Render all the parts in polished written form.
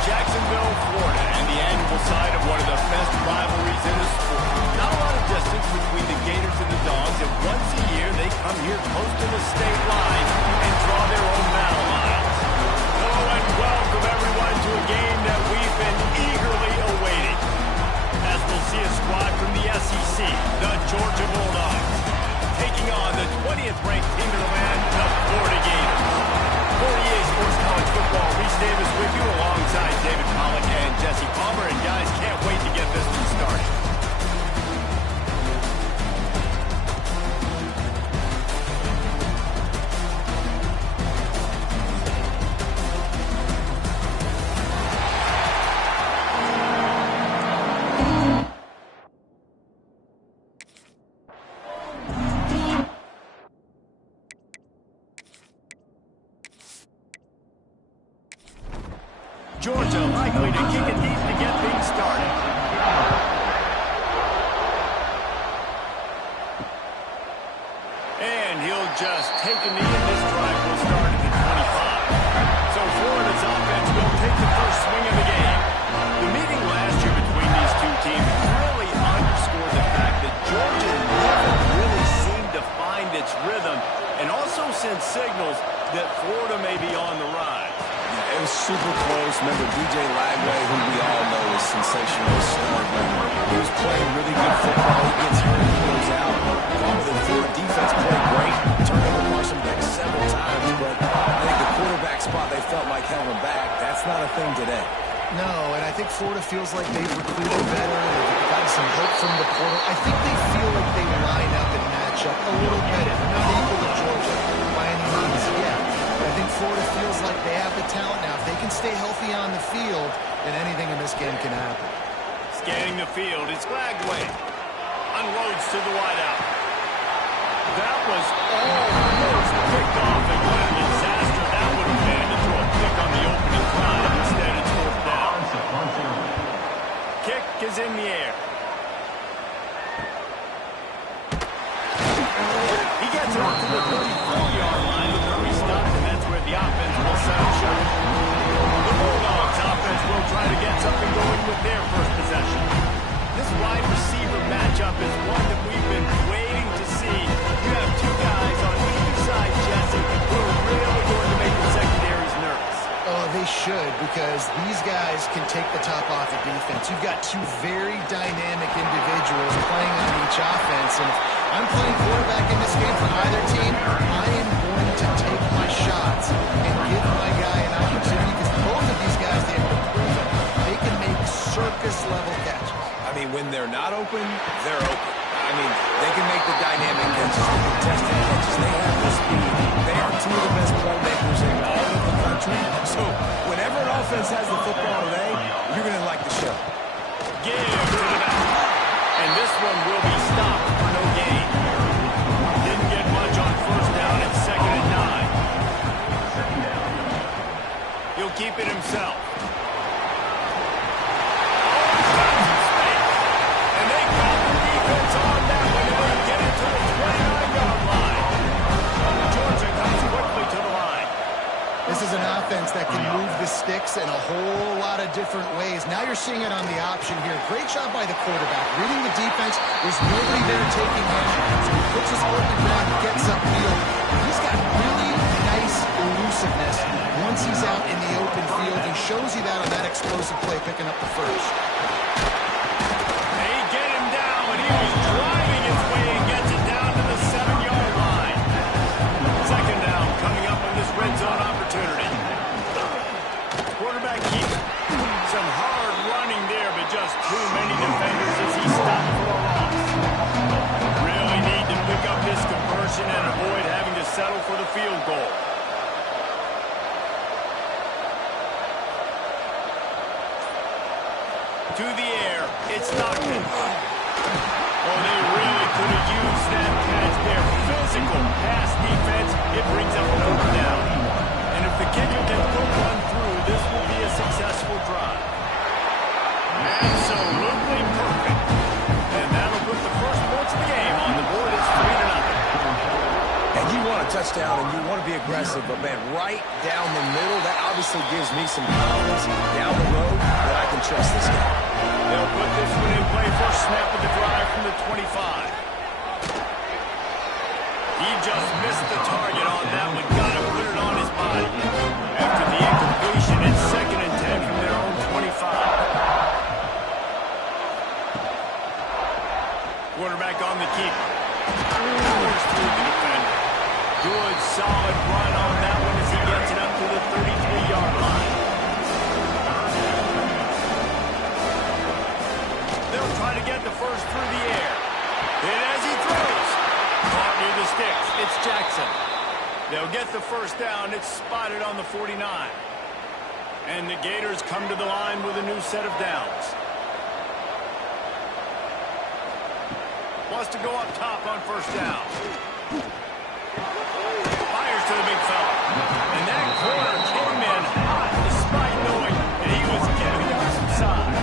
Jacksonville, Florida, and the annual site of one of the best rivalries in the sport. Not a lot of distance between the Gators and the Dogs, and once a year they come here close to the state line and draw their own battle lines. Hello and welcome everyone to a game that we've been eagerly awaiting. As we'll see a squad from the SEC, the Georgia Bulldogs, taking on the 20th ranked team in the land, the Florida Gators. 48 Sports College Football, Reese Davis with you alongside David Pollock and Jesse Palmer. And guys, can't wait to get this one started. Georgia likely to kick it deep to get things started. And he'll just take a knee, and this drive will start at the 25. So Florida's offense will take the first swing of the game. The meeting last year between these two teams really underscored the fact that Georgia never really seemed to find its rhythm, and also sent signals that Florida may be on the rise. It was super close. Remember DJ Lagway, who we all know is sensational star. He was playing really good football. He gets hurt, he goes out. The Florida defense played great. Turned over Carson Beck several times, but I think the quarterback spot, they felt like held him back. That's not a thing today. No, and I think Florida feels like they've recruited better. They've gotten some hope from the portal. I think they feel like they line up and match up a little better. Not equal to Georgia by any means yet. I think Florida feels like they have the talent now. If they can stay healthy on the field, then anything in this game can happen. Scanning the field, it's Lagway. Unloads to the wideout. That was almost picked off, and what a disaster that would have been to throw a pick on the opening drive. Instead, it's fourth down. Kick is in the air. He gets it up to the 34-yard line with where he stopped, and that's where the offense will settle shut. The Bulldogs offense will try to get something going with their first possession. This wide receiver matchup is one that we've been waiting to see. You have two guys on either side, Jesse, who are really going to make the secondaries nervous. Oh, they should, because these guys can take the top off of defense. You've got two very dynamic individuals playing on each offense, and if I'm playing quarterback in this game for either team, I am going to take my shots and give my guy an opportunity, because both of these guys, they have proven they can make circus-level catches. I mean, when they're not open, they're open. I mean, they can make the dynamic catches, the contested catches. They have the speed. They are two of the best playmakers in all of the country. So whenever an offense has the football today, you're going to like the show. Give to the back. And this one will be stopped for no gain. Didn't get much on first down. It's second and 9. He'll keep it himself. This is an offense that can move the sticks in a whole lot of different ways. Now you're seeing it on the option here. Great job by the quarterback. Reading the defense, there's nobody there taking him. So he puts his foot in the ground, he gets upfield. He's got really nice elusiveness once he's out in the open field. He shows you that on that explosive play, picking up the first. They get him down, but he was driving his way and gets it down to the 7-yard line. Second down coming up on this red zone opportunity. Quarterback keeps some hard running there, but just too many defenders as he stopped for a loss. Really need to pick up this conversion and avoid having to settle for the field goal. To the air, it's Stockton. Oh, they really could have used that catch there. Physical pass defense, it brings up another down. And if the kicker can put one through, this will be a successful drive. Absolutely perfect. And that'll put the first points of the game on the board. It's 3-0. And you want to touchdown and you want to be aggressive, but, man, right down the middle, that obviously gives me some confidence down the road that I can trust this guy. They'll put this one in play. First snap of the drive from the 25. He just missed the target on that one. Got to put it on his body. After the incompletion, it's 2nd and 10 from their own 25. Quarterback on the keeper. Powers through the defender. Good, solid run on that one as he gets it up to the 33-yard line. They'll try to get the first through the air. And as he throws, caught near the sticks. It's Jackson. They'll get the first down. It's spotted on the 49. And the Gators come to the line with a new set of downs. Wants to go up top on first down. Fires to the big fella. And that corner came in hot despite knowing that he was giving up some size.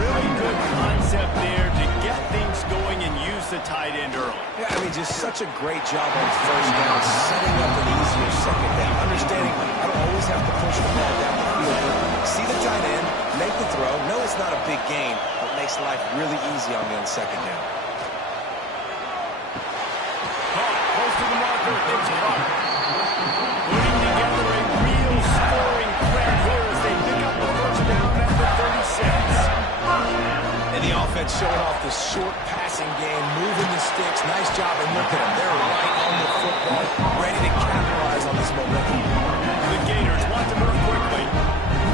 Really good concept there to get things going and use the tight end early. Yeah, I mean, just such a great job on first down, setting up an easier second down. Understanding I don't always have to push the ball down the field, but see the tight end, make the throw. No, it's not a big gain, but makes life really easy on me on second down. Close to the marker, it's Clark. Putting together a real scoring threat here as they pick up the first down at the 36. And the offense showing off the short passing game, moving the sticks. Nice job, and look at them. They're right on the football, ready to capitalize on this momentum. The Gators want to move quickly.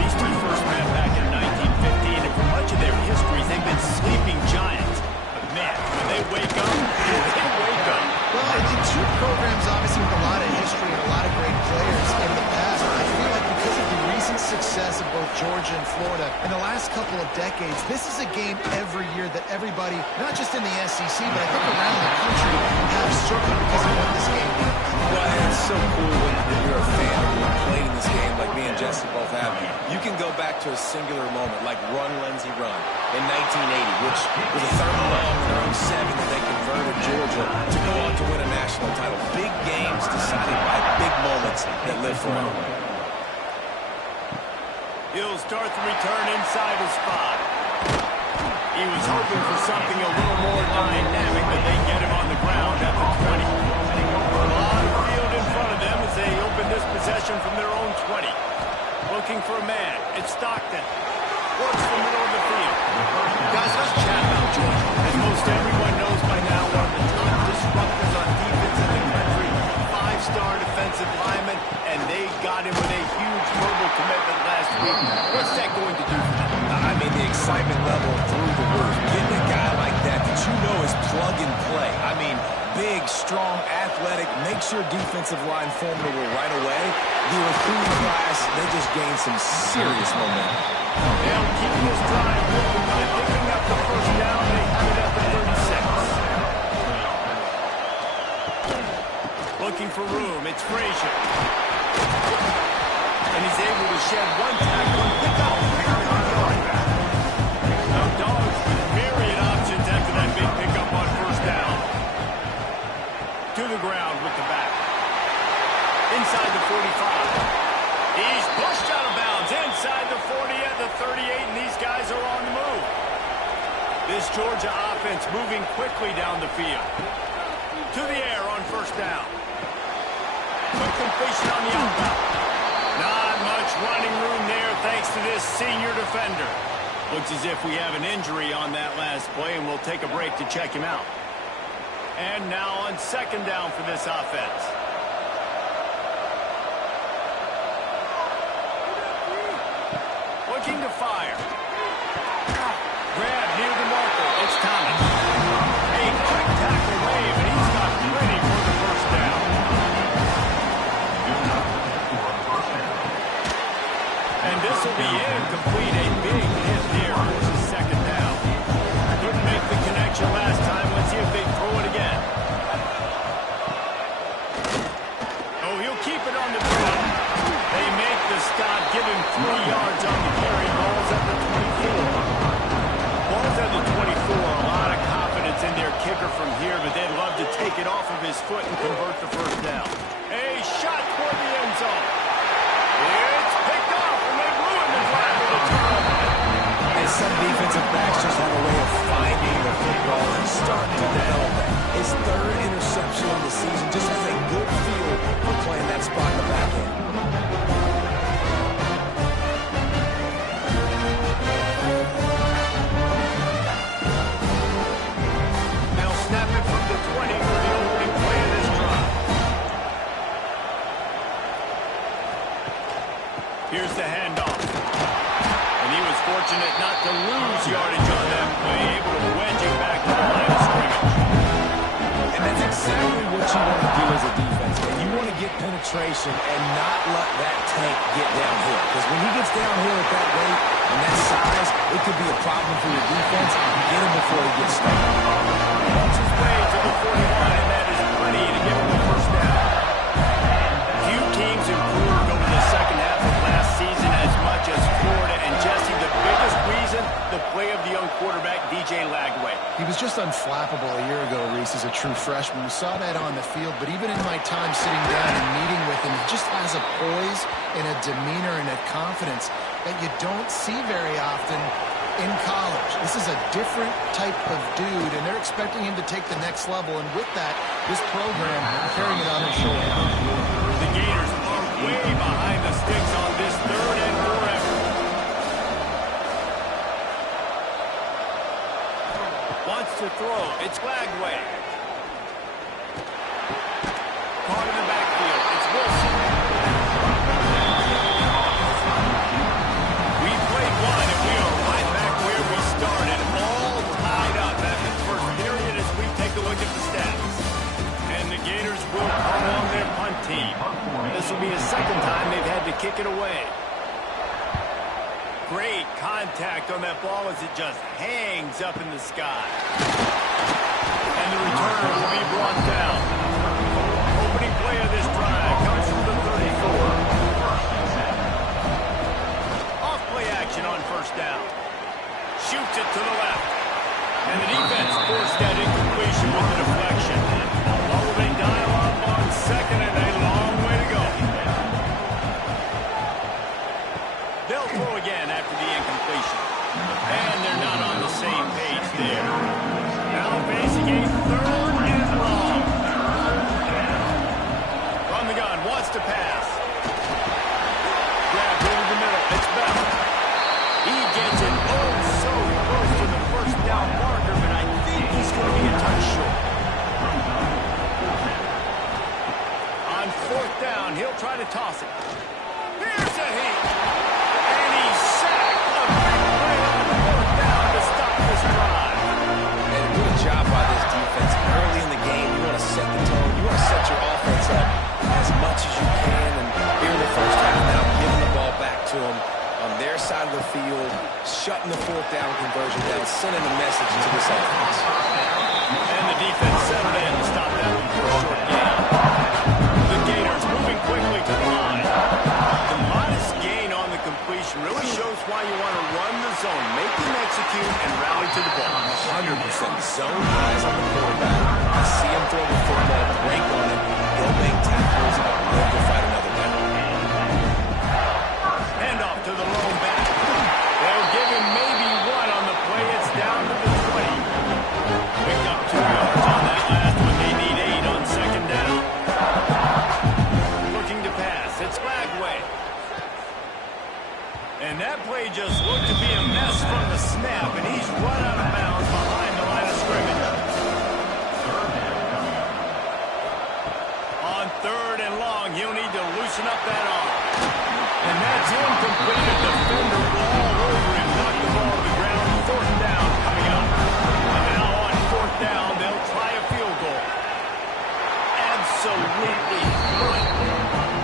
These two first met back in 1915, and for much of their histories, they've been sleeping giants. But man, when they wake up, they wake up. Well, in two programs, obviously, with a lot of history and a lot of great players in the past, I feel like because of the recent success of both Georgia and Florida in the last couple of decades, this is a game every year that everybody, not just in the SEC, but I think around the country, have circled because of what this game means. Well, and it's so cool when you're a fan of being played in this game like me and Jesse both have. You can go back to a singular moment like Run, Lindsey, Run in 1980, which was a third and long in their own 7 that they converted Georgia to go on to win a national title. Big games decided by big moments that live forever. He'll start the return inside his spot. He was hoping for something a little more dynamic, but they get him on the ground at the 20. A lot of field in front of them as they open this possession from their own 20. Looking for a man. It's Stockton. Works the middle of the field. Guys, let's chat about Georgia. As most everyone knows by now, one of the top disruptors on defense in the country. 5-star defensive lineman, and they got him with a huge verbal commitment last week. What's that going to do for them? I mean, the excitement level through the roof. Getting a guy like that you know is plug and play. I mean, big, strong, athletic, makes your defensive line formidable right away. The recruiting class, they just gained some serious momentum. They'll keep this drive moving by picking up the first down. They have it at the 36. Looking for room. It's Frazier. And he's able to shed one tackle and pick up a very good yard back. Now, Dogs with myriad options after that big pickup on first down. To the ground with the back. Inside the 45. He's pushed out of bounds inside the 40 at the 38, and these guys are on the move. This Georgia offense moving quickly down the field. To the air on first down. Quick completion on the outbound. Not much running room there thanks to this senior defender. Looks as if we have an injury on that last play, and we'll take a break to check him out. And now on second down for this offense. Looking to fire. Grab near the marker. It's Thomas. A quick tackle wave, and he's got plenty for the first down. And this will be incomplete. A big hit here. This is second down. Couldn't make the connection last time. Let's see if they throw it again. from here, but they'd love to take it off of his foot and convert the first down. A shot toward the end zone. It's picked off, and they ruin the drive with a turnover. And some defensive backs just have a way of finding the football and starting to develop it. His third interception of the season just has a good feel for playing that spot in the back end. They'll snap it from the 20 for the opening play of this drive. Here's the handoff. And he was fortunate not to lose yardage on that play, able to wedge it back to the line of scrimmage. And that's exactly what you want to do as a defense, man. You want to get penetration and not let that tank get downhill. Because when he gets downhill at that rate and that size, it could be a problem for your defense. Get him before he gets started. Walks his way to the 41, and that is plenty to give him the first down. Few teams improved over the second half of last season as much as Florida. And Jesse, the biggest reason, the play of the young quarterback, DJ Lagway. He was just unflappable a year ago, Reese, as a true freshman. We saw that on the field, but even in my time sitting down and meeting with him, he just has a poise and a demeanor and a confidence that you don't see very often in college. This is a different type of dude, and they're expecting him to take the next level, and with that, this program carrying it on his shoulder. The Gators are way behind the sticks on this 3rd and 4 effort. Wants to throw. It's Lagway. Caught in the backfield. It's Wilson. We played one, and we are right back where we started, all tied up after the first period as we take a look at the stats. And the Gators will come on their punt team. This will be the second time they've had to kick it away. Great contact on that ball as it just hangs up in the sky. And the returner will be brought down. Opening play of this drive comes from the 34. Off play action on first down. Shoots it to the left. And the defense forced that incompletion with the deflection. What will they dial up on second, and a long way to go. They'll throw again after the incompletion. And they're not on the same page there. Now facing a 3rd and long. From the gun, wants to pass. Grabbed over the middle. It's Bell. He gets it oh so close to the first down marker, but I think he's going to be a touch short. On 4th down, he'll try to toss it. Here's a heat. And he's sacked. A big play on 4th down to stop this drive. And a good job by this defense. Early in the game, you want to set the tone. You want to set your offense up as much as you can. And here in the first half now, giving the ball back to them on their side of the field, shutting the 4th down conversion down, sending a message to this offense. And the defense settled in to stop that one for a short gain. The Gators moving quickly to the line. The modest gain on the completion really shows why you want to run the zone, make him execute, and rally to the ball. 100% zone eyes on the quarterback. I see him throw the football, break on it, he'll make tackles, live to fight another down. Handoff to the lone back. They'll give him maybe one on the play. It's down to the 20. Picked up 2 yards on that last one. They need 8 on second down. Looking to pass. It's Lagway. And that play just looked to be a mess from the snap, and he's run out of bounds behind the line of scrimmage. On 3rd and long, he'll need to loosen up that arm. And that's incomplete. A defender all over him. Knocked the ball to the ground. 4th down coming up. And now on 4th down, they'll try a field goal. Absolutely brilliant.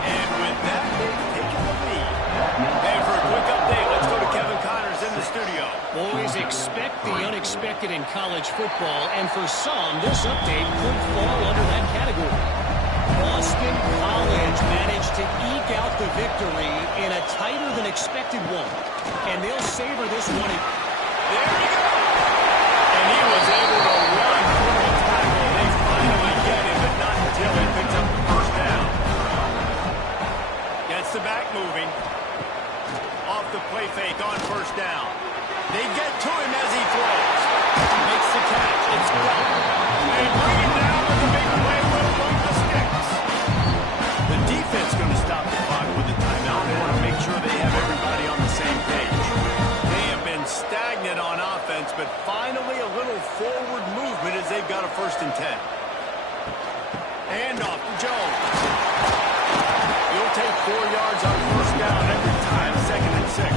And with that, they've taken the lead. And for a quick update, let's go to Kevin Connors in the studio. Boys, expect the unexpected in college football, and for some, this update could fall under that category. Boston College managed to eke out the victory in a tighter-than-expected one, and they'll savor this one. There he goes! And he was able to run through a forward movement as they've got a 1st and 10. And off to Jones. He'll take 4 yards on 1st down every time, 2nd and 6.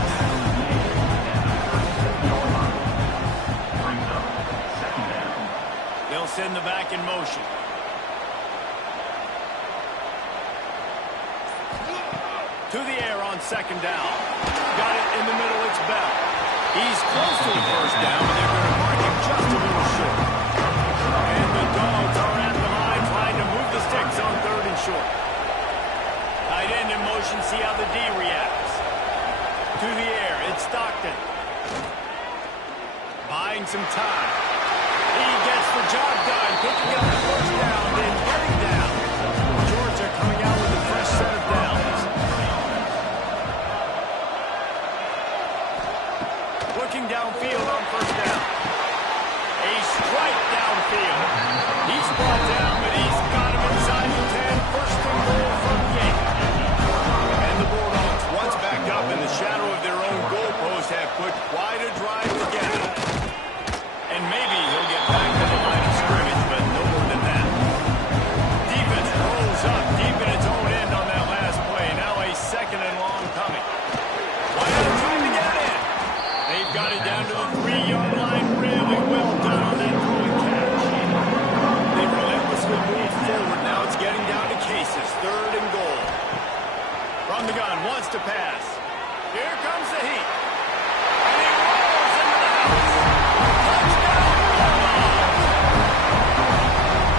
They'll send the back in motion. To the air on 2nd down. Got it in the middle, it's Bell. He's close to the 1st down, but they're going to mark him just a little short. And the Dogs are at the line trying to move the sticks on 3rd and short. Tight end in motion, see how the D reacts. To the air, it's Stockton. Buying some time. He gets the job done, picking up the 1st down, then getting down. Georgia coming out with a fresh set of downs. Looking downfield on 1st down. A strike downfield. He's brought down, but he's got him inside the 10. 1st and goal from Yate. And the Bulldogs, once back up in the shadow of their own goalpost, have put quite a drive together. And maybe he'll get back to the line of scrimmage, but no more than that. Defense rolls up deep in its own end on that last play. Now a 2nd and long coming. Why not trying to get it in? They've got it down to the 3-yard line. Really well done on that throwing catch. They relentlessly move forward. Now it's getting down to cases. 3rd and goal. From the gun, wants to pass. Here comes the heat. And he rolls into the house. Touchdown, Bulldogs!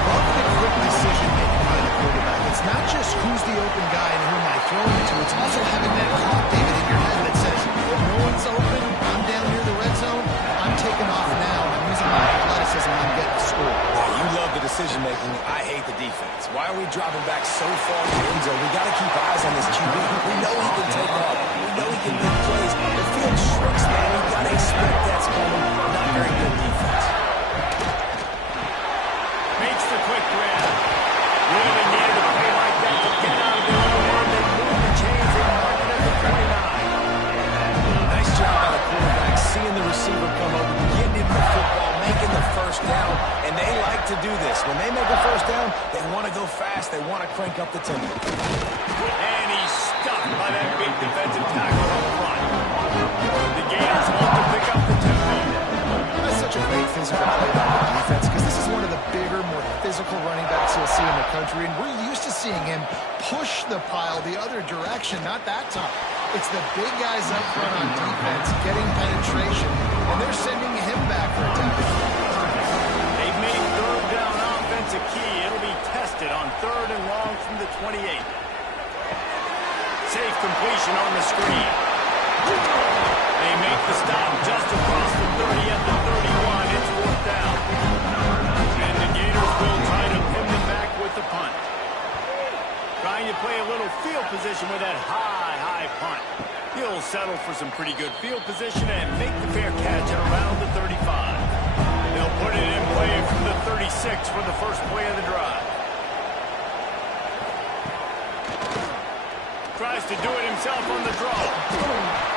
Love the quick decision-making by the quarterback. It's not just who's the open guy and who am I throwing it to. It's also having that clock, David, in your head that says, if no one's open, I'm down near the red zone, I'm taking off now. I'm using my athleticism, I'm getting the score. You love the decision-making. I hate the defense. Why are we dropping back so far in the end zone? We got to keep eyes on this QB. We know he can take off. We know he can make plays. The field shrinks, man. We got to expect that's coming. Not very good defense. Makes the quick grab. Really needed a play like that to get out of their own end and move the chains and mark it at the 29. Nice job by the quarterback, seeing the receiver come over, getting him the football, making the 1st down, and they like to do this. When they make a 1st down, they want to go fast, they want to crank up the tempo. And he's stuffed by that big defensive tackle up front. The Gators want to pick up the tempo. That's such a great physical play by the defense because this is one of the bigger, more physical running backs you'll see in the country, and we're used to seeing him push the pile the other direction, not that time. It's the big guys up front on defense getting penetration, and they're sending him back for a tackle. They've made 3rd down offense a key. It'll be tested on 3rd and long from the 28. Safe completion on the screen. They make the stop just across the 30 at the 31. It's 4th down. And the Gators will try to pin them back with the punt. Trying to play a little field position with that high punt. He'll settle for some pretty good field position and make the fair catch at around the 35. They'll put it in play from the 36 for the 1st play of the drive. Tries to do it himself on the draw.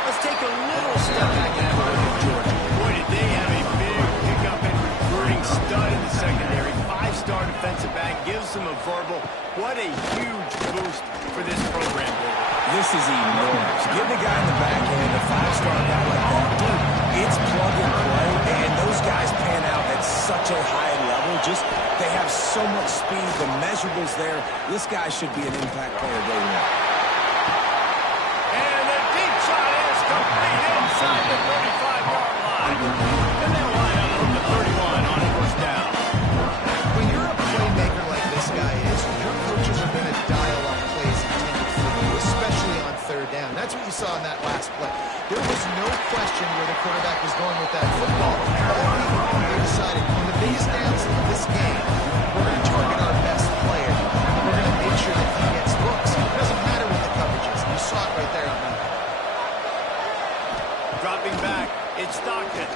Let's take a little step back and have a look at Georgia. Boy, did they have a big pickup and recruiting stud in the secondary. 5-star defensive back gives them a verbal. What a huge boost for this program, boy. This is enormous. Getting a guy in the back end, a 5-star guy like that, dude, it's plug and play, and those guys pan out at such a high level. Just, they have so much speed, the measurables there. This guy should be an impact player day one. And the deep shot is complete inside the 35-yard line. And they'll line up from the 31 on 1st down. When you're a playmaker like this guy is, your coaches are going to dial up plays intended for you, especially on 3rd down. That's what you saw in that last play. There was no question where the quarterback was going with that football. They decided on the biggest downs of this game, we're going to target our best player. We're going to make sure that he gets looks. It doesn't matter what the coverage is. You saw it right there on that. Dropping back, it's Stockton.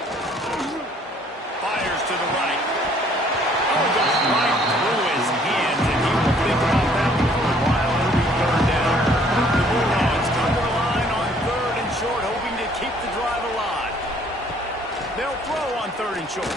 Fires to the right. Oh, goes right through his hands, and he will think about that one for a while. It'll be 3rd down. The Bulldogs come to the line on 3rd and short, hoping to keep the drive alive. They'll throw on 3rd and short.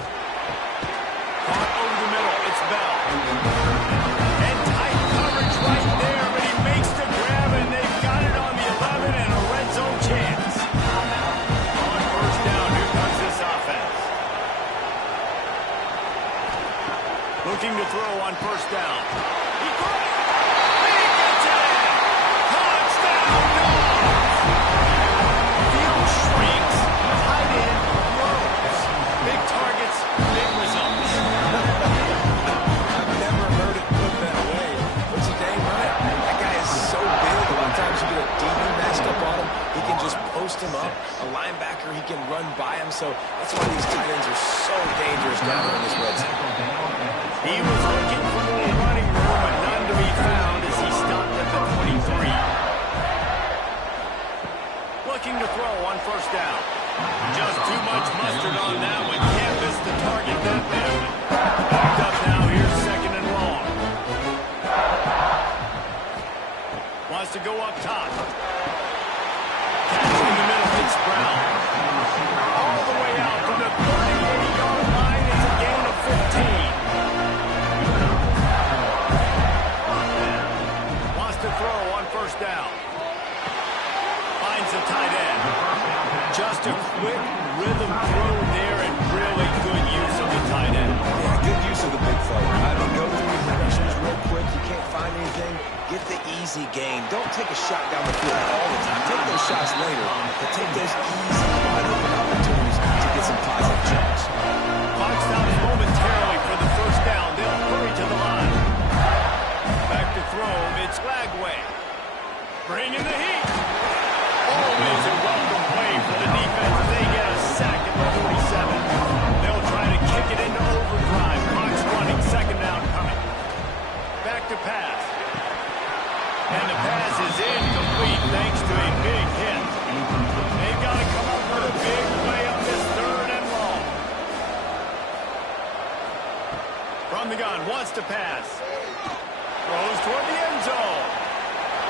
Looking to throw on first down. He throws. He gets it in. Touchdown, Dogs. Field shrinks. Tight end grows. Big targets, big results. I've never heard it put that way, but you're dang right. That guy is so big. A lot of times you get a DB matched up on him. He can just post him up. A linebacker, he can run by him. So that's why these tight ends are so dangerous down there in this red zone. He was looking for more running room, but none to be found as he stopped at the 23. Looking to throw on first down. Just too much mustard on that one. Can't miss the target that badly. Backed up now. Here's second and long. Wants to go up top. Catch in the middle. It's Brown. All the way out to the 38-yard line. It's a gain of 15. Wants to throw on first down. Finds the tight end. Just a quick rhythm throw there and really good use of the tight end. Yeah, good use of the big fella. I mean, go through your progressions real quick. You can't find anything. Get the easy gain. Don't take a shot down the field all the time. Take those shots later, but take those easy, wide open opportunities to get some positive chunks. Clock stops momentarily for the first down. They'll hurry to the line. Back to throw. It's Lagway. Bringing the heat. Always a welcome play for the defense as they get a sack at the 47. They'll try to kick it into overdrive. Clock's running. Second down coming. Back to pass. And the pass is incomplete thanks to a big hit. They've got to come up with a big play on this third and long. From the gun, wants to pass. Throws toward the end zone.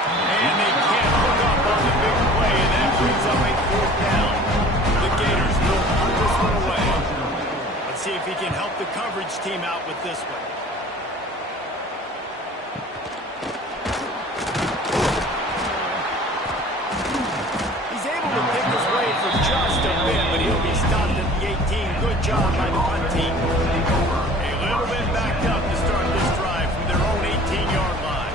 And they can't hook up on the big play, and that brings up a fourth down. The Gators will punt this one away. Let's see if he can help the coverage team out with this one. He's able to pick his way for just a bit, but he'll be stopped at the 18. Good job by the punt team. A little bit backed up to start this drive from their own 18-yard line.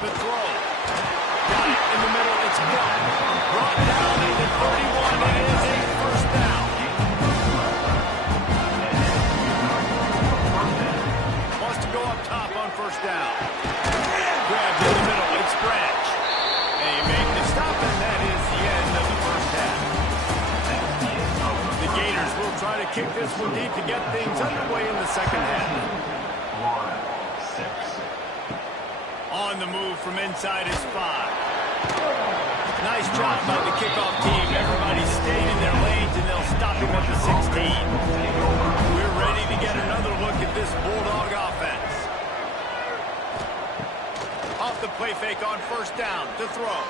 The throw. Got it in the middle. It's gone. Brought down at the 31. It is a first down. Wants to go up top on first down. Grabbed in the middle. It's Branch. They make the stop, and that is the end of the first half. The Gators will try to kick this one deep to get things underway in the second half. On the move from inside is 5. Nice job by the kickoff team. Everybody stayed in their lanes, and they'll stop him at the 16. We're ready to get another look at this Bulldog offense. Off the play fake on first down to throw.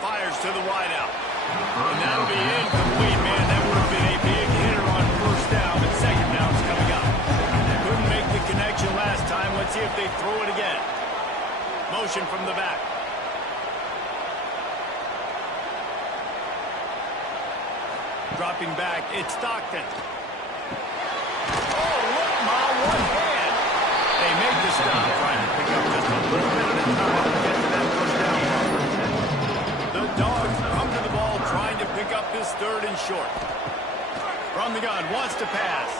Fires to the wideout. And that'll be incomplete, man. That would have been a big hitter on first down, but second down's coming up. Couldn't make the connection last time. Let's see if they throw it again. Motion from the back. Dropping back, it's Stockton. Oh, look, Ma, one hand. They make the stop, trying to pick up just a little bit at a time to get to that first down marker. The Dogs come to the ball, trying to pick up this third and short. From the gun, wants to pass.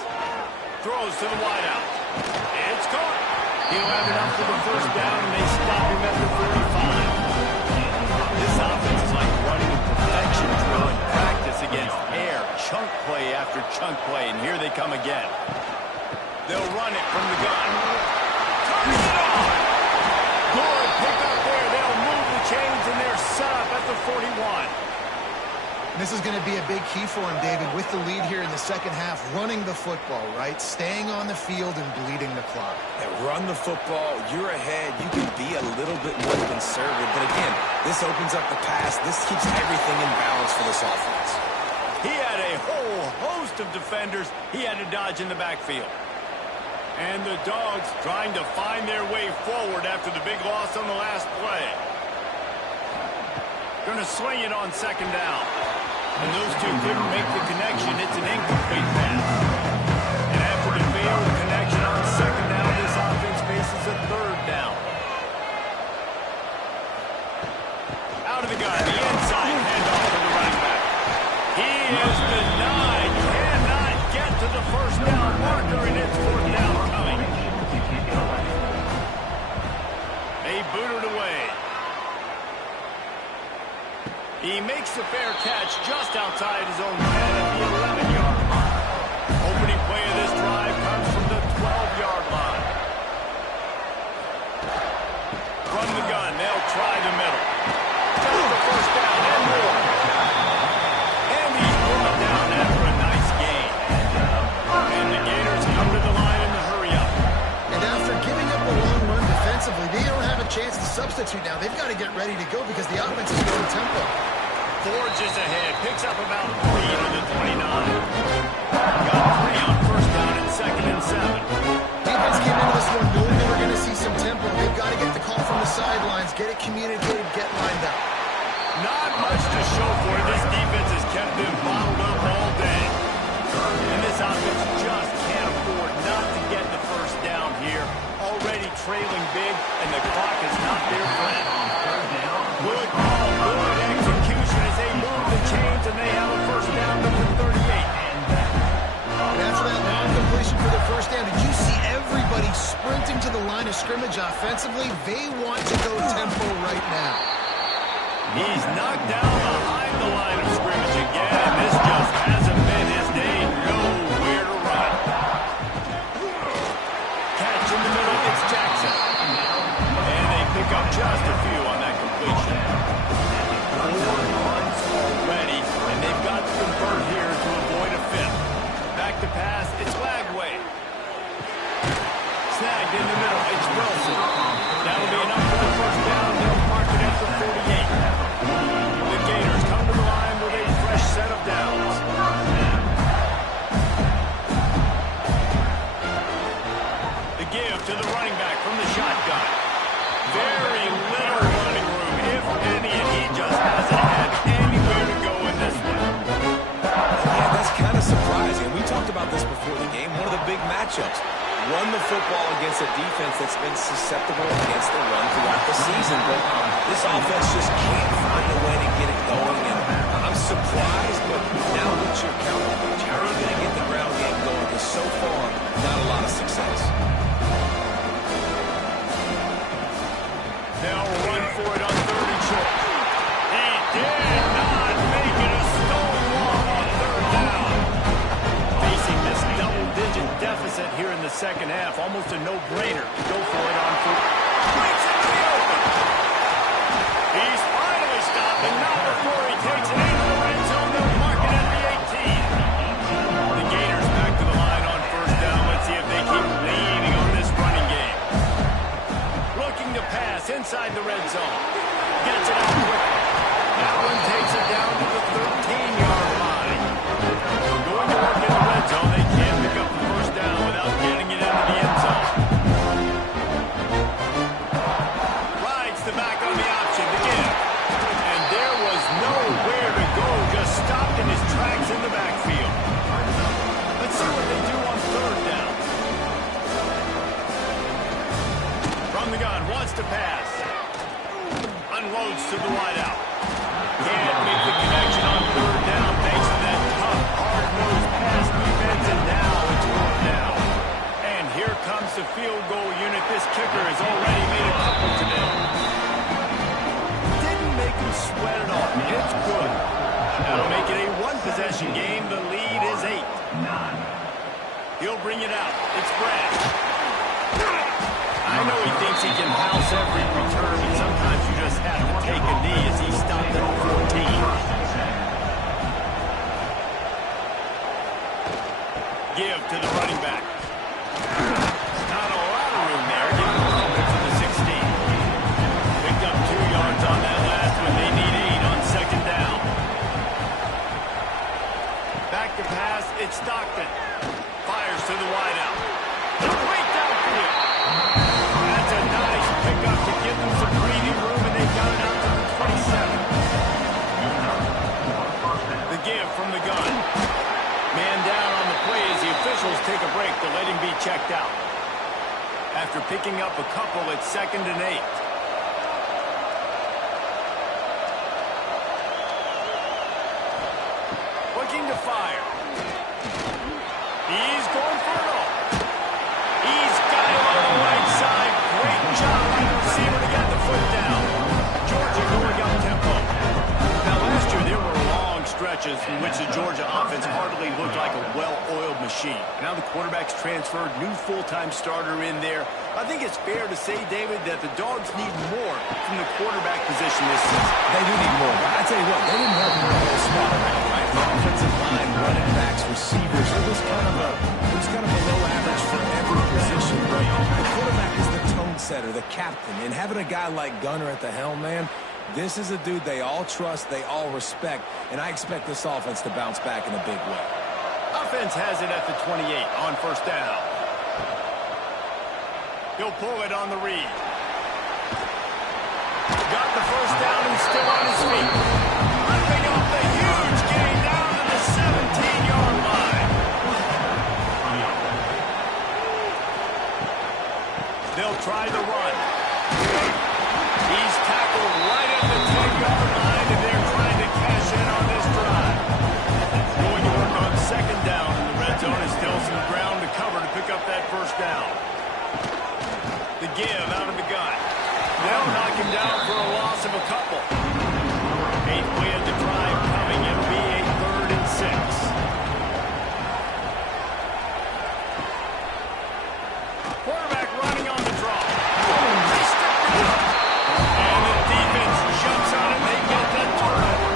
Throws to the wideout. It's caught. He'll have enough for the first down, and they stop him at the 35. This offense is like running a perfection drill in practice against air. Chunk play after chunk play, and here they come again. They'll run it from the gun. Turns it on! Good pick up there. They'll move the chains, and they're set up at the 41. This is going to be a big key for him, David, with the lead here in the second half, running the football, right? Staying on the field and bleeding the clock. Yeah, run the football. You're ahead. You can be a little bit more conservative. But again, this opens up the pass. This keeps everything in balance for this offense. He had a whole host of defenders he had to dodge in the backfield. And the Dogs trying to find their way forward after the big loss on the last play. Going to sling it on second down. And those two couldn't make the connection. It's an incomplete pass. And after the failure He makes the fair catch just outside his own 10 at the 11-yard line. Opening play of this drive comes from the 12-yard line. From the gun, they'll try the middle. Just the first down and more. And he's brought down after a nice gain. And the Gators come to the line in the hurry-up. And after giving up a long run defensively, they don't have a chance to substitute now. They've got to get ready to go because the offense is going tempo. Forges ahead, picks up about 3 to the 29. Got 3 on first down and 2nd and 7. Defense came into this one knowing they were going to see some tempo. They've got to get the call from the sidelines, get it communicated, get lined up. Not much to show for it. This defense has kept them bottled up all day. And this offense just can't afford not to get the first down here. Already trailing big, and the clock is not their friend. Good call, good execution as they move the chains, and they have a first down number 38. And after that long completion for the first down, did you see everybody sprinting to the line of scrimmage offensively? They want to go tempo right now. He's knocked down behind the line of scrimmage again, and this just hasn't been his day. Nowhere to run. Catch in the middle, it's Jackson. And they pick up just a few on that completion. 4 runs already, and they've got to convert here to avoid a 5th. Back to pass, it's Lagway. Snagged in the middle, it's Wilson. That'll be enough for the first down. They'll mark it at the 48. The Gators come to the line with a fresh set of downs. The give to the running back from the shotgun. Very little running room, if any, and he just hasn't had anywhere to go in this one. Yeah, that's kind of surprising. We talked about this before the game. One of the big matchups. Run the football against a defense that's been susceptible against the run throughout the season. But this offense just can't find a way to get it going. And I'm surprised, but now what's your counter punch? How are you going to get the ground game going? Because so far, not a lot of success. They'll run for it on 3rd and short. He did not make it a stone wall on 3rd down. Facing this double-digit deficit here in the second half, almost a no-brainer to go for it on 4th. Breaks into the open. He's finally stopped, and not before he takes it into the red zone. They'll mark it at the 18. The Gators back to the line on 1st down. Let's see if they keep leaning on this running game. Looking to pass inside the red zone. Gets it out quick. That one takes it down to the 13-yard line. Going to work in the red zone. They can't pick up the first down without getting it into the end zone. Rides the back on the option to give. And there was nowhere to go. Just stopped in his tracks in the backfield. Let's see what they do on 3rd down. From the gun, wants to pass. Unloads to the wideout. Can't make the connection on 3rd down thanks to that tough, hard-nosed pass defense, and now it's 4th down. And here comes the field goal unit. This kicker has already made a couple today. Didn't make him sweat at all. It's good. That'll make it a one-possession game. The lead is 8. He'll bring it out. It's Brad. I know he thinks he can house every return, but sometimes you just have to take a knee as he stopped at 14. Give to the running back. Not a lot of room there. Give him a little to the 16. Picked up 2 yards on that last one. They need 8 on 2nd down. Back to pass. It's Stockton. Fires to the wideout. Complete downfield. That's a nice pickup to give them some breathing room, and they got it out to the 27. The give from the gun. Man down on the play as the officials take a break to let him be checked out. After picking up a couple, it's 2nd and 8. Looking to fire. He's going for it all. He's got it on the right side. Great job by the receiver to get the foot down. Georgia going up tempo. Now last stretches in which the Georgia offense hardly looked like a well-oiled machine. Now the quarterback's transferred, new full-time starter in there. I think it's fair to say, David, that the Dogs need more from the quarterback position this season. They do need more, but I tell you what, they didn't have the whole spot around, right? The offensive line, running backs, receivers, it was kind of below average for every position. But the quarterback is the tone setter, the captain, and having a guy like Gunner at the helm, man, this is a dude they all trust, they all respect, and I expect this offense to bounce back in a big way. Offense has it at the 28 on first down. He'll pull it on the read. Got the first down and still on his feet. Ripping off the huge gain down to the 17-yard line. They'll try the run. He's tackled right at the 10-yard line, and they're trying to cash in on this drive. Going to work on second down in the red zone. Is still some ground to cover to pick up that first down. The give out of the gun. They'll knock him down for a loss of a couple. 8th play of the drive coming. It'll be a 3rd and 6. Quarterback running on the draw. And the defense jumps on it. They get that turnover.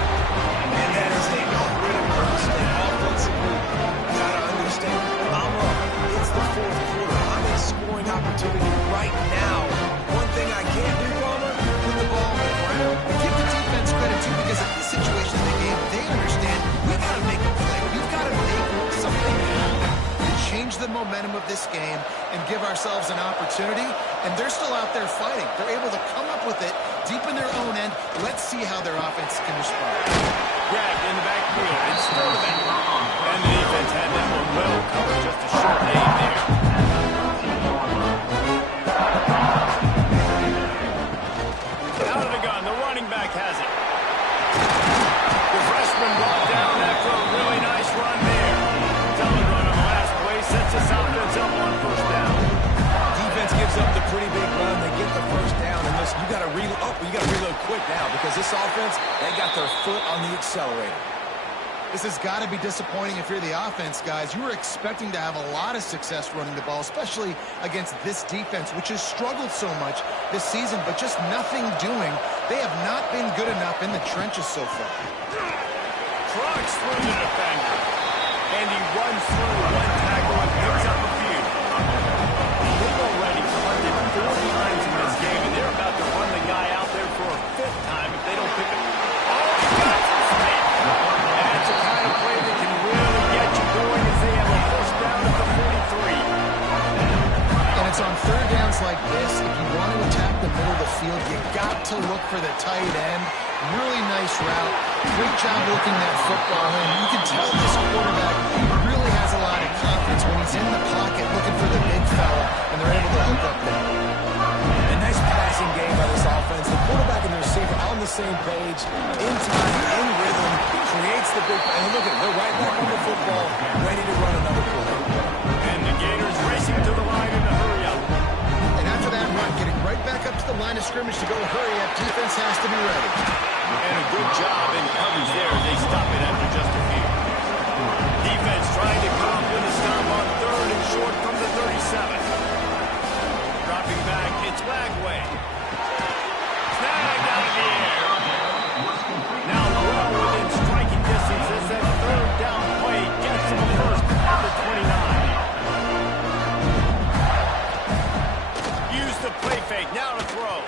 And that is a critical mistake offensively. You got to understand, I'm up. It's the 4th quarter. I'm in scoring opportunity right now. One thing I can't do, Palmer, put the ball on the ground. Give the defense credit, too, because in this situation in the game, they understand we got to make a play. We've got to make something happen to change the momentum of this game and give ourselves an opportunity. And they're still out there fighting. They're able to come up with it deep in their own end. Let's see how their offense can respond. Grabbed in the backfield. It's still the back. And the defense had that one well covered. Just a short gain there. Out of the gun. The running back has it. The freshman brought down after a really nice run there. Solid run on the last play. Sets this offense up on first down. Defense gives up the pretty big run. They get the first down. And listen, you got to reload quick now because this offense, they got their foot on the accelerator. This has got to be disappointing if you're the offense, guys. You were expecting to have a lot of success running the ball, especially against this defense, which has struggled so much this season, but just nothing doing. They have not been good enough in the trenches so far. Trucks through the defender. And he runs through one tackle and picks up a few. They've already punted 4 times in this game, and they're about to run the guy out there for a 5th time if they don't pick him. Oh, he got some speed. That's the kind of play that can really get you going as they have a first down at the 43. And it's on 3rd downs like this. If you want to attack the middle of the field, you got to look for the tight end. Really nice route. Great job looking that football in. You can tell this quarterback really has a lot of confidence when he's in the pocket looking for the big fella, and they're able to hook up there. A nice passing game by this offense. The quarterback and the receiver on the same page, in time, in rhythm, creates the big play. And look at them, they're right back on the football, ready to run another play. And the Gators racing to the line in a hurry up. And after that run, getting right back up to the line of scrimmage to go hurry up, defense has to be ready. And a good job in coverage there as they stop it after just a few. Defense trying to come up with a stop on 3rd and short from the 37. Dropping back, it's Lagway. Snagged out of the air. Now well within striking distance as that 3rd down play gets him a first at the 29. Use the play fake, now to throw.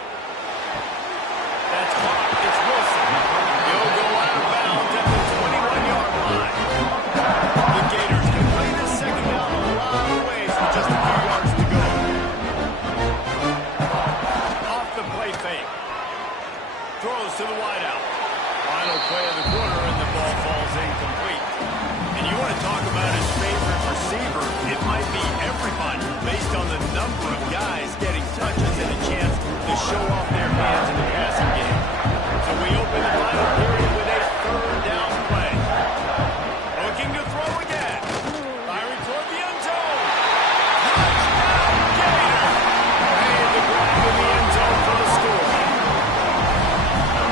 That's caught. It's Wilson. He'll go out of bounds at the 21-yard line. The Gators can play this second down a lot of ways with just a few yards to go. Off the play fake. Throws to the wideout. Final play of the quarter, and the ball falls incomplete. And you want to talk about his favorite receiver, it might be everybody based on the number of guys getting touches and a chance to show off their hands in the passing game. So we open the final period with a 3rd down play. Looking to throw again. Firing toward the end zone. Touchdown, Gators! Made the grab in the end zone for the score.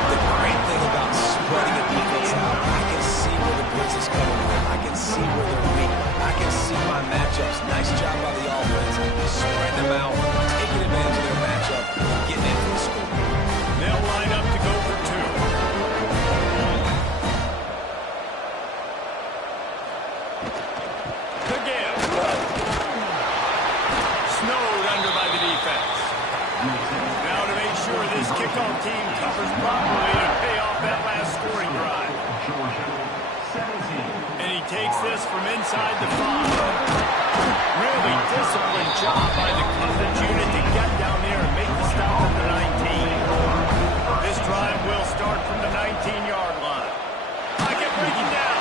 The great thing about spreading a defense out, I can see where the them out, taking advantage of their matchup, getting into the score. They'll line up to go for two. To give. Snowed under by the defense. Now to make sure this kickoff team covers properly to pay off that last scoring drive. And he takes this from inside the 5. Really disciplined job by the coverage unit to get down there and make the stop at the 19. This drive will start from the 19-yard line. Pocket breaking down.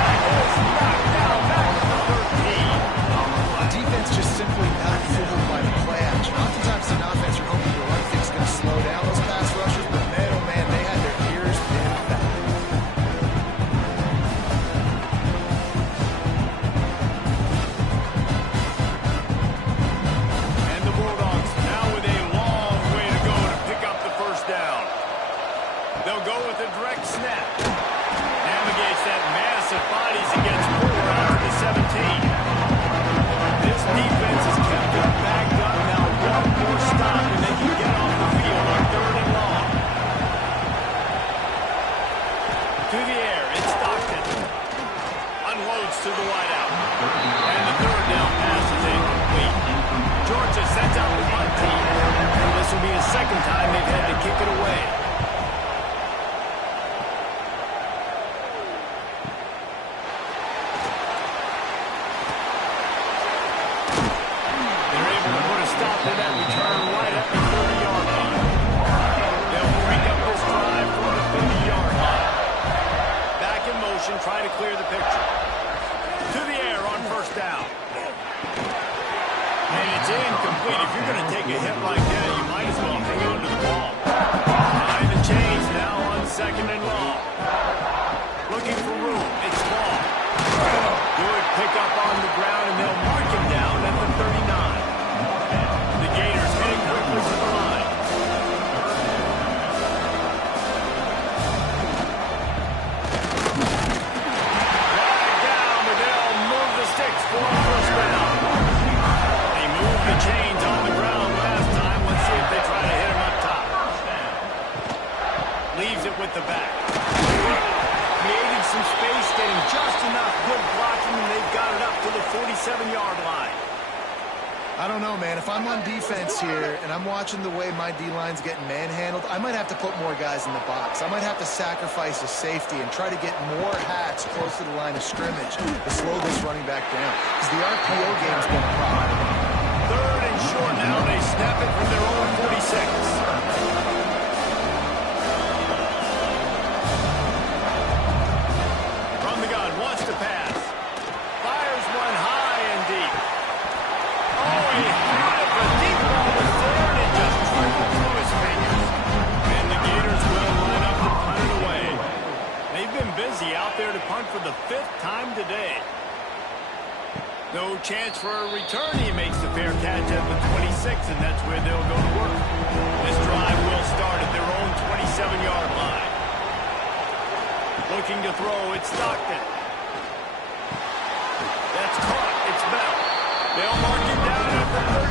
Back is knocked down back to the 13. The defense just simply not fooled by the play action. Oftentimes in offense, you're hoping the run thing's going to slow down those pass rushers, but man, oh man, they had their ears pinned back. And the Bulldogs now with a long way to go to pick up the first down. They'll go with a direct snap. Navigates that massive bodies against 4 out to the 17. This defense has kept them backed up. Now one more stop and they can get off the field on 3rd and long. To the air, it's Stockton. Unloads to the wideout. And the 3rd down pass is incomplete. Georgia sends out the punt team. And this will be the 2nd time they've had to kick it away. They're able to put a stop to that return right at the 30-yard line. They'll break up this drive from the 50-yard line. Back in motion, try to clear the picture. To the air on 1st down. And it's incomplete. If you're going to take a hit like that, you might as well hang on to the ball. Behind the chains now on 2nd and long. Looking for room. It's Ball. Good pickup on the ground, and they'll mark him down at the 39. The Gators heading quickly to the line. Right down, but they'll move the sticks for a 1st down. They moved the chains on the ground last time. Let's see if they try to hit him up top. Leaves it with the back. Creating some space, getting just enough good blocking, and they've got it up to the 47-yard line. I don't know, man. If I'm on defense here and I'm watching the way my D-line's getting manhandled, I might have to put more guys in the box. I might have to sacrifice a safety and try to get more hats close to the line of scrimmage to slow this running back down. Because the RPO game's been a problem. 3rd and short now. They snap it from their own 46. From the gun, wants to pass. Fires one high and deep. Oh, he had it. The deep ball was there, and it just trickled through his fingers. And the Gators will line up to punt it away. They've been busy out there to punt for the 5th time today. No chance for a return. He makes the fair catch at the 26, and that's where they'll go to work. This drive will start at their own 27-yard line. Looking to throw, it's Stockton. That's caught. It's Bell. They'll mark it down at the 37.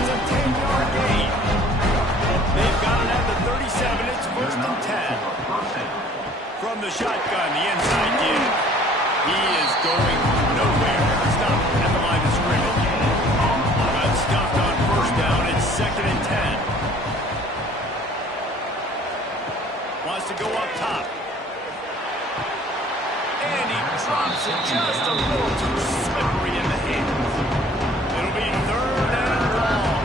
It's a 10-yard gain. They've got it at the 37. It's 1st and 10. From the shotgun, the inside give. He is going nowhere. Stop at the line of scrimmage. Got stuffed on 1st down. It's 2nd and 10. Wants to go up top. And he drops it just a little too slippery in the hands. It'll be 3rd and long.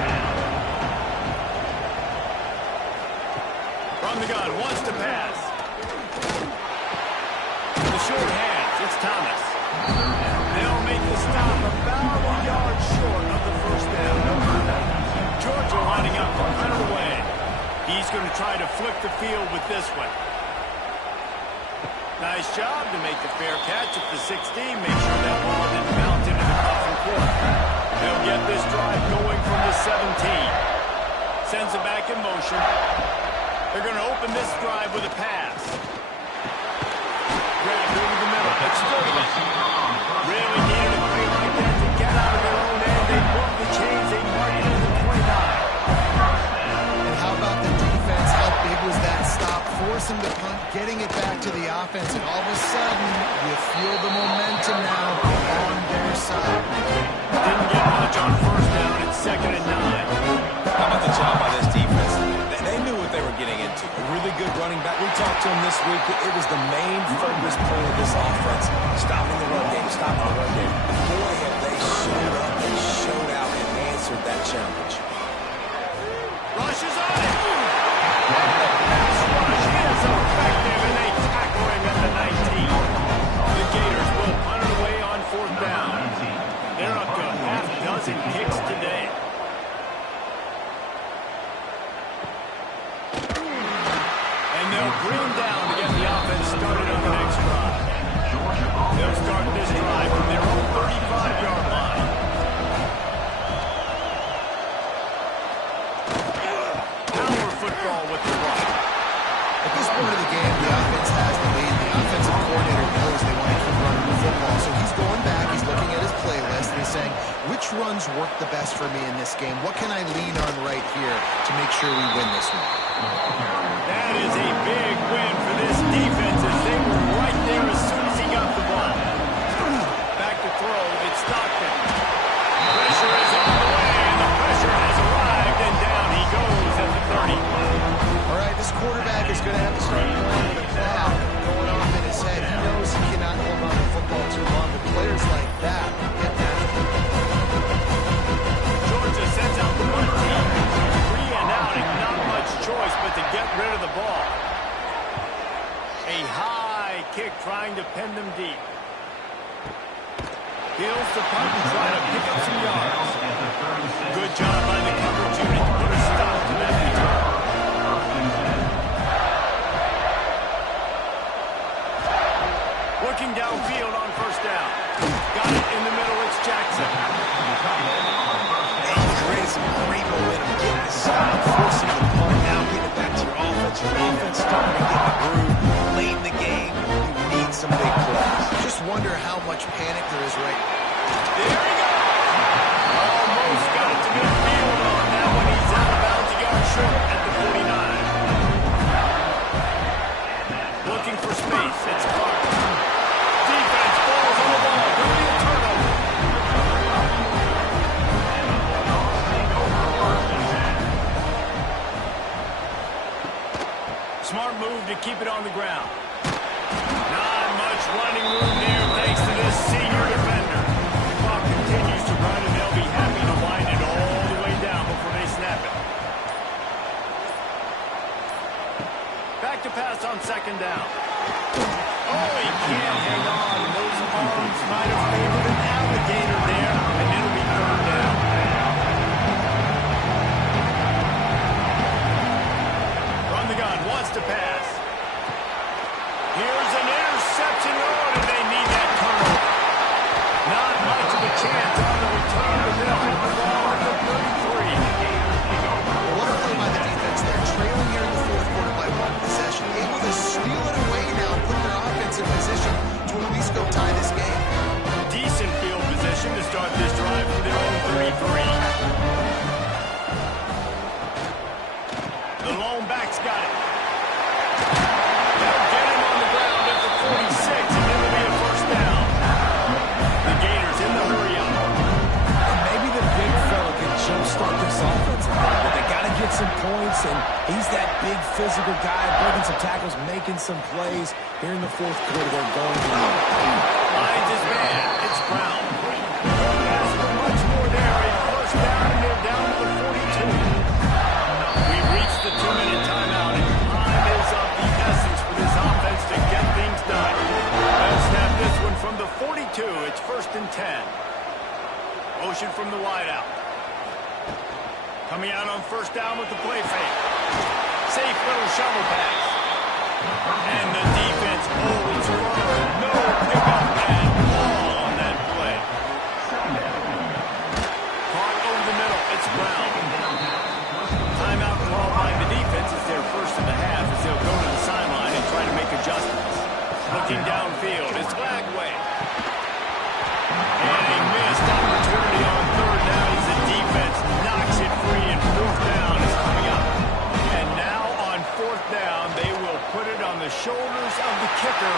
From the gun, wants to pass. The short hands, it's Thomas. They'll make the stop about a yard short of the 1st down. Georgia lining up to punt it away. He's going to try to flip the field with this one. Nice job to make the fair catch at the 16. Make sure that ball didn't bounce into the coffin court. They'll get this drive going from the 17. Sends it back in motion. They're going to open this drive with a pass. Grabbed over the middle. It's Sterling. Really needed a play like that to get out of their own end. They offense, and all of a sudden, you feel the momentum now on their side. Didn't get much on first down. It's 2nd and 9. How about the job by this defense? They knew what they were getting into. A really good running back. We talked to him this week. It was the main focus point of this offense. Stopping the run game, stopping the run game. Boy, have they showed up and showed out and answered that challenge. Rush is on it. Pass rush is effective, and they tackle him at the 19. The Gators will punt it away on 4th down. They're up to a half dozen kicks today. And they'll bring down to get the offense started on the next drive. They'll start this drive from their own 35-yard line. Power football with the run. At this point of the game, the offense has the lead. The offensive coordinator knows they want to keep running the football. So he's going back, he's looking at his playlist, and he's saying, which runs work the best for me in this game? What can I lean on right here to make sure we win this one? That is a big win for this defense as they were right there as soon as he got the ball. Back to throw, it's Stockton. Pressure is on the way, and the pressure has arrived, and down he goes at the 30. All right, this quarterback is going to have to start playing the clock going off in his head. He knows he cannot hold on to the football too long, but players like that get after him. Georgia sends out the punt team. 3 and out, and not much choice but to get rid of the ball. A high kick trying to pin them deep. Heels the punt and try to pick up some yards. Good job by the coverage unit to put a stop to that return. Working downfield on 1st down. Got it in the middle, it's Jackson. And you created some great momentum. Getting the stop, forcing the punt, now getting it back to your offense. Your offense starting to get the groove. Late in the game, you need some big plays. Just wonder how much panic there is right now. There he goes. Almost got it to midfield on that one. He's out of bounds a yard short at the 49. Looking for space. It's Clark. Defense falls on the ball. Could be a turnover. Smart move to keep it on the ground. Not much running room there thanks to this senior defender. The clock continues to run, and they'll be happy to wind it all the way down before they snap it. Back to pass on 2nd down. Oh, he can't hang on. Those arms might have favored an alligator there, and it'll be 3rd down. From the gun, wants to pass. Here's an interception. Oh, and they need that turnover. Not much of a chance on the return to middle. The ball at the 33. What a play by the defense there. Trailing here in the 4th quarter by 1 possession. Able to steal it away now, put their offense in position to at least go tie this game. Decent field position to start this drive from their own 33. The lone back's got it. They'll get him on the ground at the 46, and then it'll be a 1st down. The Gators in the hurry up. And maybe the big fella can jumpstart this offense a bit, but they got to get some points, and he's that big physical guy, breaking some tackles, making some plays. Here in the 4th quarter, they're going to need it. Finds his man. It's Brown. Ask for much more there. A 1st down, and they're down to the 42. We've reached the 2-minute timeout, and time is of the essence for this offense to get things done. They'll snap this one from the 42. It's 1st and 10. Motion from the wideout. Coming out on 1st down with the play fake. Safe little shovel pass. And the defense holds firm. No pickup at all on that play. Caught over the middle. It's Brown. Timeout called by the defense. It's their 1st of the half as they'll go to the sideline and try to make adjustments. Looking downfield. It's Lagway. And a missed opportunity on 3rd down as the defense knocks it free, and 4th down is coming up. And now on 4th down, they will put it on the shoulders of the kicker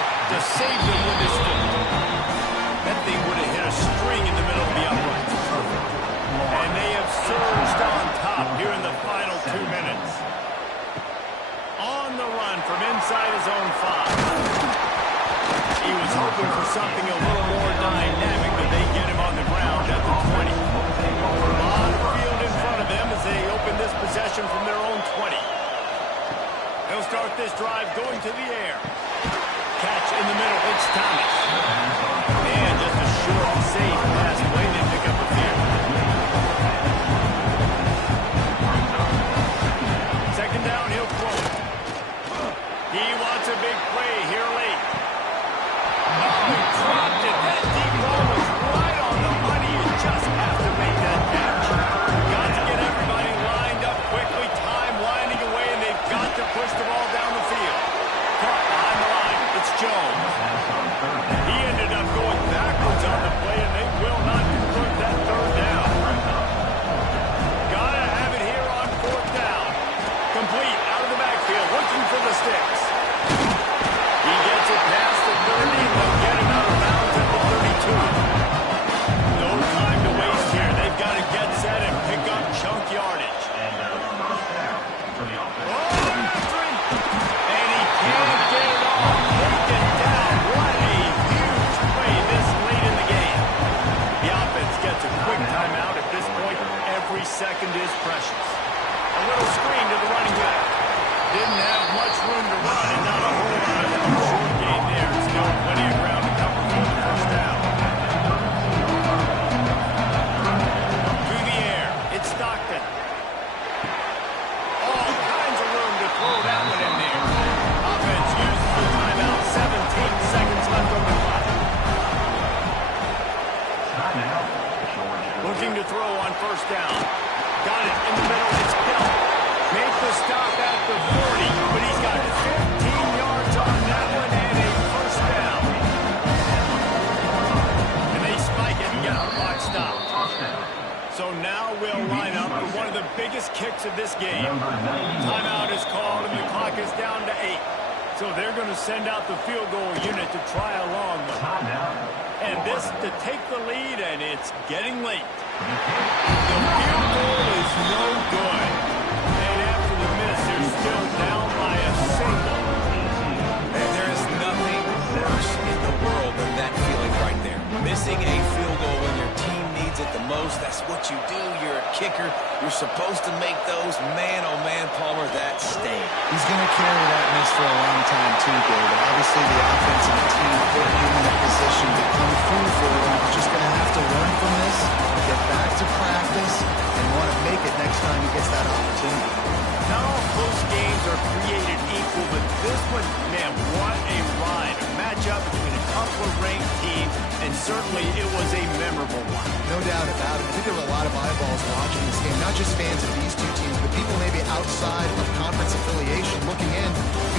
this drive going to the air. Catch in the middle. It's Thomas. And just a short, safe pass away. They pick up a few. Second down, he'll throw it. He wants a big play here late. Oh, he dropped it. That deep ball was right on the money. You just have to make that catch. Got to get everybody lined up quickly. Time winding away, and they've got to push the ball down the field. Caught behind the line. It's Jones. He ended up going backwards on the play, and they will not convert that third down. Gotta have it here on fourth down. Complete out of the backfield, looking for the sticks. He gets it past the 30, and they'll get him out of bounds at the 32. No time to waste here. They've got to get set and pick up chunk yardage. Second is precious. A little screen to the running back. Didn't have much room to run and not a whole lot of short gain there. Still plenty of ground to cover for the first down. To the air. It's Stockton. All kinds of room to throw that one in there. Offense uses the timeout. 17 seconds left on the clock. Looking to throw on first down. Got it in the middle. It's Hill. Make the stop at the 40, but he's got 15 yards on that one and a first down. And they spike it and get the clock stopped. So now we'll line up for one of the biggest kicks of this game. Timeout is called and the clock is down to 8. So they're going to send out the field goal unit to try a long one. And this to take the lead, and it's getting late. The field goal is no good. And after the miss, they're still down by a single. And there is nothing worse in the world than that feeling right there. Missing a field goal when your team needs it the most. That's what you do. You're a kicker. You're supposed to make those. Man, oh man, Palmer, that stayed. He's going to carry that miss for a long time, too, David. Obviously, the offense and the team put him in a position to come through for him. He's just going to have to learn from this, get back to practice, and want to make it next time he gets that opportunity. Not all close games are created equal, but this one, man, what a ride. A matchup between a couple of ranked teams, and certainly it was a memorable one. No doubt about it. I think there were a lot of eyeballs watching this game, not just fans of these two teams, but people maybe outside of conference affiliation looking in,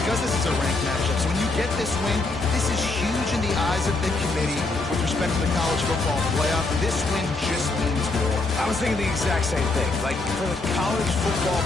because this is a ranked matchup. So when you get this win, this is huge in the eyes of the committee with respect to the college football playoff. This win just means more. I was thinking the exact same thing. Like, for the college football